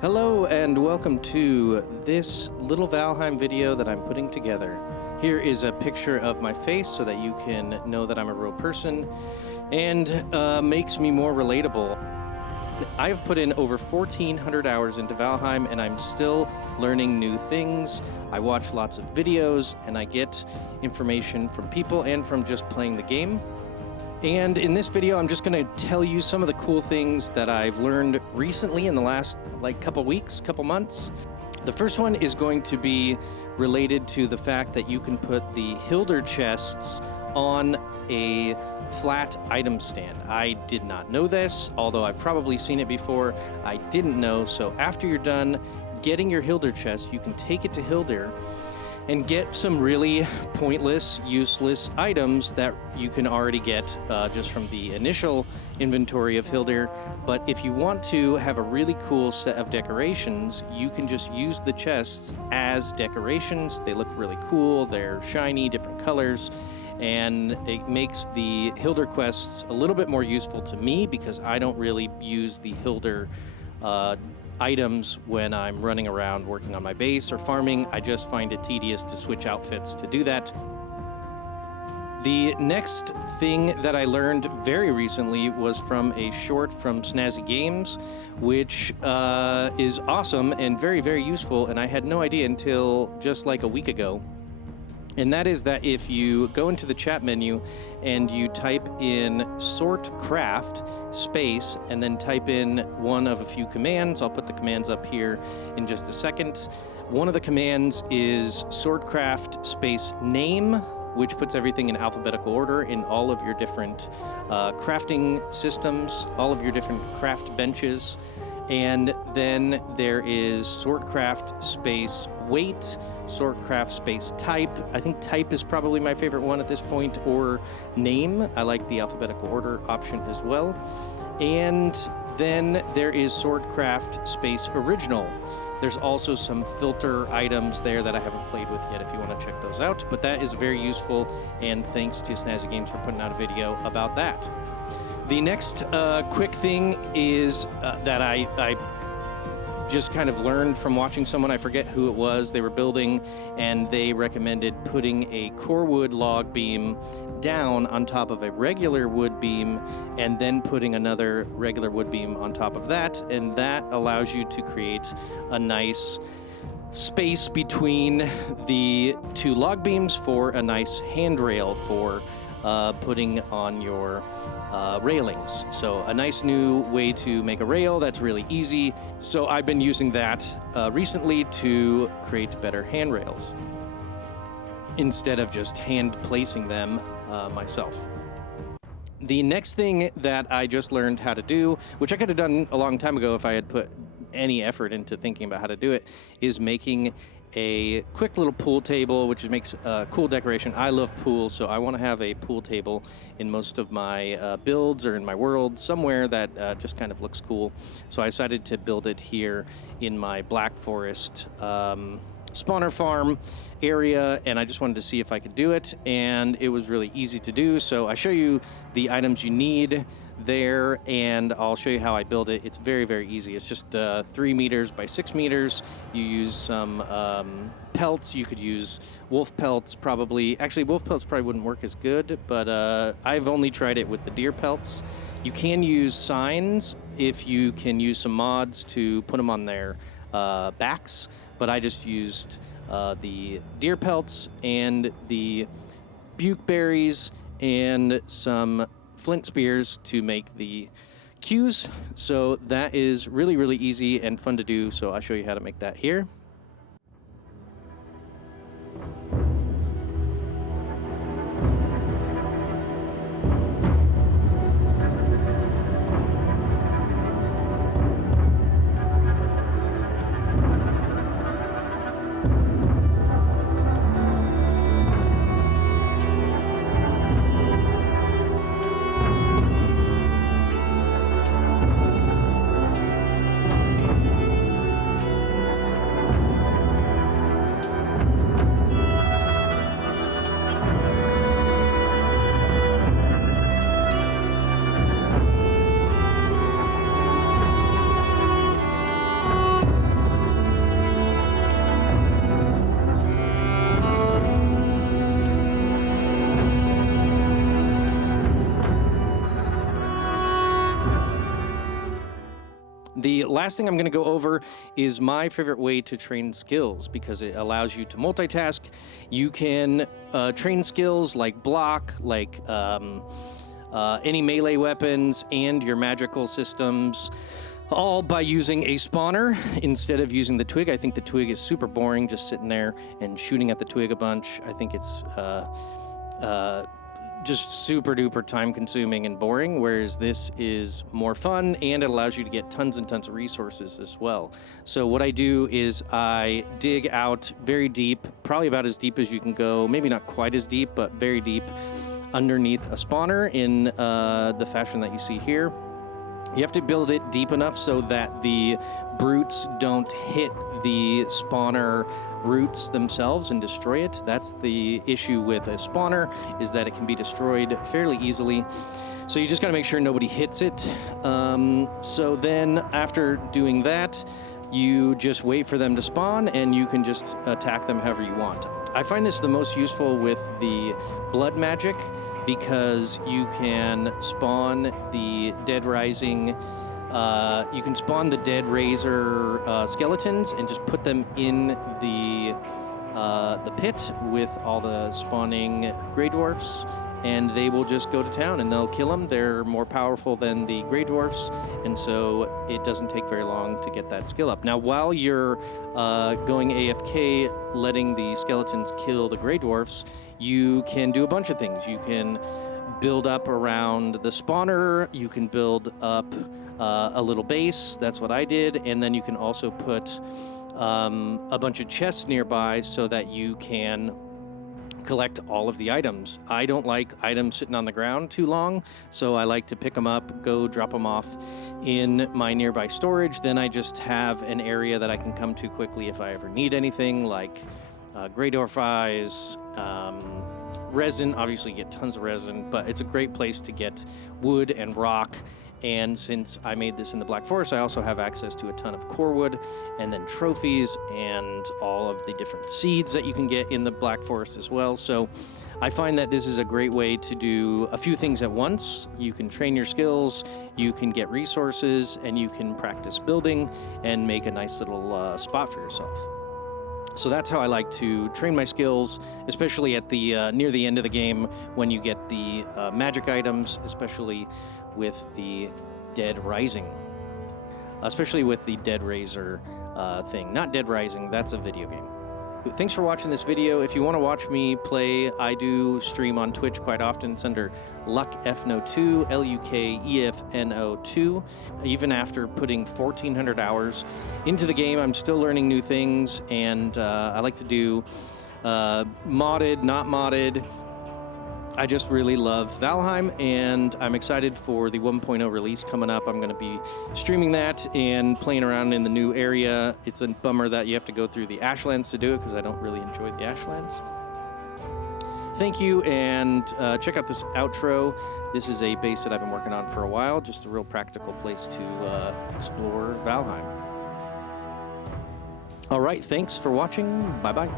Hello and welcome to this little Valheim video that I'm putting together. Here is a picture of my face so that you can know that I'm a real person and makes me more relatable. I've put in over 1,400 hours into Valheim and I'm still learning new things. I watch lots of videos and I get information from people and from just playing the game. And in this video, I'm just going to tell you some of the cool things that I've learned recently in the last couple weeks, couple months. The first one is going to be related to the fact that you can put the Hilder chests on a flat item stand. I did not know this, although I've probably seen it before. I didn't know, so after you're done getting your Hilder chest, you can take it to Hilder and get some really pointless, useless items that you can already get just from the initial inventory of Hilder. But if you want to have a really cool set of decorations, you can just use the chests as decorations. They look really cool, they're shiny, different colors, and it makes the Hilder quests a little bit more useful to me because I don't really use the Hilder items when I'm running around working on my base or farming. I just find it tedious to switch outfits to do that. The next thing that I learned very recently was from a short from Snazzy Games, which is awesome and very, very useful, and I had no idea until just like a week ago. And that is that if you go into the chat menu and you type in Sortcraft space and then type in one of a few commands, I'll put the commands up here in just a second. One of the commands is Sortcraft space name, which puts everything in alphabetical order in all of your different crafting systems, all of your different craft benches. And then there is Sortcraft space weight, Sortcraft space type. I think type is probably my favorite one at this point, or name. I like the alphabetical order option as well. And then there is Sortcraft space original. There's also some filter items there that I haven't played with yet if you want to check those out, but that is very useful, and thanks to Snazzy Games for putting out a video about that. The next quick thing is that I just kind of learned from watching someone, I forget who it was, they were building, and they recommended putting a core wood log beam down on top of a regular wood beam, and then putting another regular wood beam on top of that, and that allows you to create a nice space between the two log beams for a nice handrail for putting on your railings. So a nice new way to make a rail that's really easy. So I've been using that recently to create better handrails instead of just hand placing them myself. The next thing that I just learned how to do, which I could have done a long time ago if I had put any effort into thinking about how to do it, is making a quick little pool table, which makes a cool decoration. I love pools, so I want to have a pool table in most of my builds or in my world, somewhere that just kind of looks cool. So I decided to build it here in my Black Forest spawner farm area, and I just wanted to see if I could do it, and it was really easy to do. So I show you the items you need there, and I'll show you how I build it. It's very, very easy. It's just 3 meters by 6 meters. You use some pelts. You could use wolf pelts probably. Actually, wolf pelts probably wouldn't work as good, but I've only tried it with the deer pelts. You can use signs if you can use some mods to put them on their backs, but I just used the deer pelts and the buke berries and some flint spears to make the queues. So that is really, really easy and fun to do. So I'll show you how to make that here. The last thing I'm going to go over is my favorite way to train skills because it allows you to multitask. You can train skills like block, like any melee weapons and your magical systems, all by using a spawner instead of using the twig. I think the twig is super boring, just sitting there and shooting at the twig a bunch. I think it's just super duper time consuming and boring, whereas this is more fun and it allows you to get tons and tons of resources as well. So what I do is I dig out very deep, probably about as deep as you can go, maybe not quite as deep, but very deep underneath a spawner in the fashion that you see here. You have to build it deep enough so that the brutes don't hit the spawner roots themselves and destroy it. That's the issue with a spawner, is that it can be destroyed fairly easily. So you just gotta make sure nobody hits it. So then after doing that, you just wait for them to spawn and you can just attack them however you want. I find this the most useful with the blood magic because you can spawn the dead rising, you can spawn the dead razor skeletons and just put them in the pit with all the spawning Grey Dwarfs, and they will just go to town and they'll kill them. They're more powerful than the Grey Dwarfs, and so it doesn't take very long to get that skill up. Now, while you're going AFK, letting the skeletons kill the Grey Dwarfs, you can do a bunch of things. You can build up around the spawner, you can build up a little base, that's what I did, and then you can also put a bunch of chests nearby so that you can collect all of the items. I don't like items sitting on the ground too long, so I like to pick them up, go drop them off in my nearby storage. Then I just have an area that I can come to quickly if I ever need anything, like Grey Dwarf eyes, resin. Obviously you get tons of resin, but it's a great place to get wood and rock. And since I made this in the Black Forest, I also have access to a ton of core wood and then trophies and all of the different seeds that you can get in the Black Forest as well. So I find that this is a great way to do a few things at once. You can train your skills, you can get resources, and you can practice building and make a nice little spot for yourself. So that's how I like to train my skills, especially at the near the end of the game when you get the magic items, especially with the Dead Rising, especially with the Dead Razor thing. Not Dead Rising, that's a video game. Thanks for watching this video. If you want to watch me play, I do stream on Twitch quite often. It's under LuckEfno2, LUKEFNO2. Even after putting 1,400 hours into the game, I'm still learning new things, and I like to do modded, not modded. I just really love Valheim, and I'm excited for the 1.0 release coming up. I'm going to be streaming that and playing around in the new area. It's a bummer that you have to go through the Ashlands to do it, because I don't really enjoy the Ashlands. Thank you, and check out this outro. This is a base that I've been working on for a while, just a real practical place to explore Valheim. All right, thanks for watching. Bye-bye.